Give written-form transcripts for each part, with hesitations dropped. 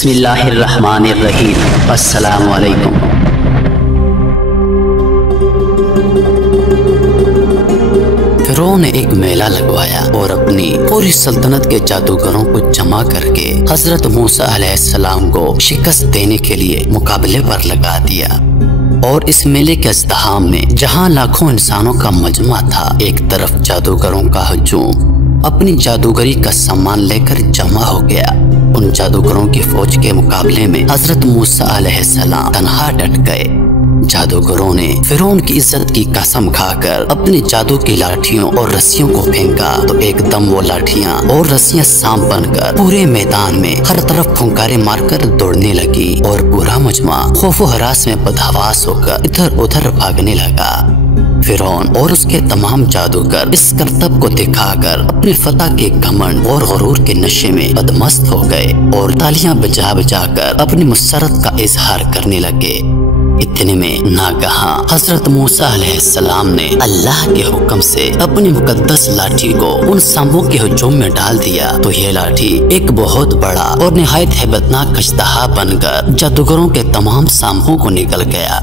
بسم اللہ الرحمن الرحیم۔ السلام علیکم۔ فرعون نے ایک میلہ لگوایا اور اپنی پوری سلطنت کے جادوگروں کو جمع کر کے حضرت موسیٰ علیہ السلام کو شکست دینے کے لیے مقابلے پر لگا دیا۔ اور اس میلے کے ازدحام میں جہاں لاکھوں انسانوں کا مجمع تھا، ایک طرف جادوگروں کا ہجوم اپنی جادوگری کا سامان لے کر جمع ہو گیا۔ ان جادوگروں کی فوج کے مقابلے میں حضرت موسیٰ علیہ السلام تنہا ڈٹ گئے۔ جادوگروں نے فرعون کی عزت کی قسم کھا کر اپنی جادو کی لاٹھیوں اور رسیوں کو پھینکا تو ایک دم وہ لاٹھیاں اور رسیاں سانپ بن کر پورے میدان میں ہر طرف پھنکارے مار کر دوڑنے لگی اور پورا مجمع خوف و ہراس میں بدحواس ہو کر ادھر ادھر بھاگنے لگا۔ فرعون اور اس کے تمام جادوگر اس کرتب کو دکھا کر اپنی فتح کے گھمنڈ اور غرور کے نشے میں بدمست ہو گئے اور تالیاں بجا بجا کر اپنی مسرت کا اظہار کرنے لگے۔ اتنے میں ناگہاں حضرت موسیٰ علیہ السلام نے اللہ کے حکم سے اپنی مقدس لاٹھی کو ان سانپوں کے ہجوم میں ڈال دیا تو یہ لاٹھی ایک بہت بڑا اور نہایت ہیبتناک اژدہا بن کر جادوگروں کے تمام سانپوں کو نگل گیا۔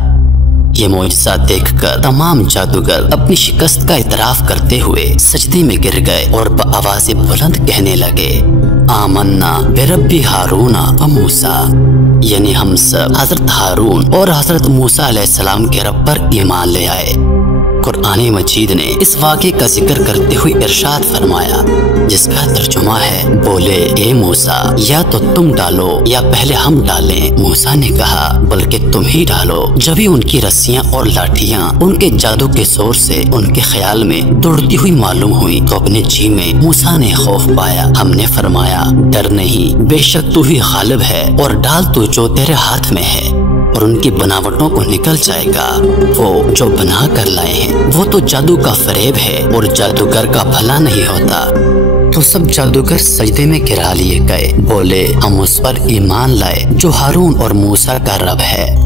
یہ معجزہ دیکھ کر تمام جادوگر اپنی شکست کا اعتراف کرتے ہوئے سجدے میں گر گئے اور بآواز بلند کہنے لگے، آمنا برب ہارون و موسیٰ، یعنی ہم سب حضرت ہارون اور حضرت موسیٰ علیہ السلام کے رب پر ایمان لے آئے۔ قرآن مجید نے اس واقعے کا ذکر کرتے ہوئے ارشاد فرمایا، جس کا ترجمہ ہے، بولے اے موسیٰ یا تو تم ڈالو یا پہلے ہم ڈالیں۔ موسیٰ نے کہا بلکہ تم ہی ڈالو۔ جب ہی ان کی رسیاں اور لاٹھیاں ان کے جادو کے زور سے ان کے خیال میں دوڑتی ہوئی معلوم ہوئی تو اپنے جی میں موسیٰ نے خوف پایا۔ ہم نے فرمایا، ڈر نہیں، بے شک تو ہی غالب ہے اور ڈال تو جو تیرے ہاتھ میں ہے اور ان کی بناوٹوں کو نکل جائے گا۔ وہ جو بنا کر لائے ہیں وہ تو جادو کا فریب ہے اور جادوگر کا بھلا نہیں ہوتا۔ تو سب جادوگر سجدے میں گرا لیے گئے، بولے ہم اس پر ایمان لائے جو ہارون اور موسیٰ کا رب ہے۔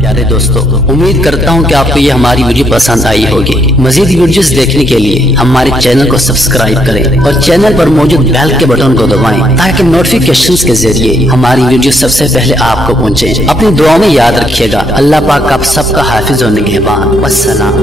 پیارے دوستو، امید کرتا ہوں کہ آپ کو یہ ہماری ویڈیو پسند آئی ہوگی۔ مزید ویڈیوز دیکھنے کے لیے ہمارے چینل کو سبسکرائب کریں اور چینل پر موجود بیل کے بٹن کو دبائیں تاکہ نوٹیفیکیشنز کے ذریعے ہماری ویڈیو سب سے پہلے آپ کو پہنچے۔ اپنی دعاؤں میں یاد رکھیے گا۔ اللہ پاک آپ سب کا حافظ و نگہبان۔ والسلام۔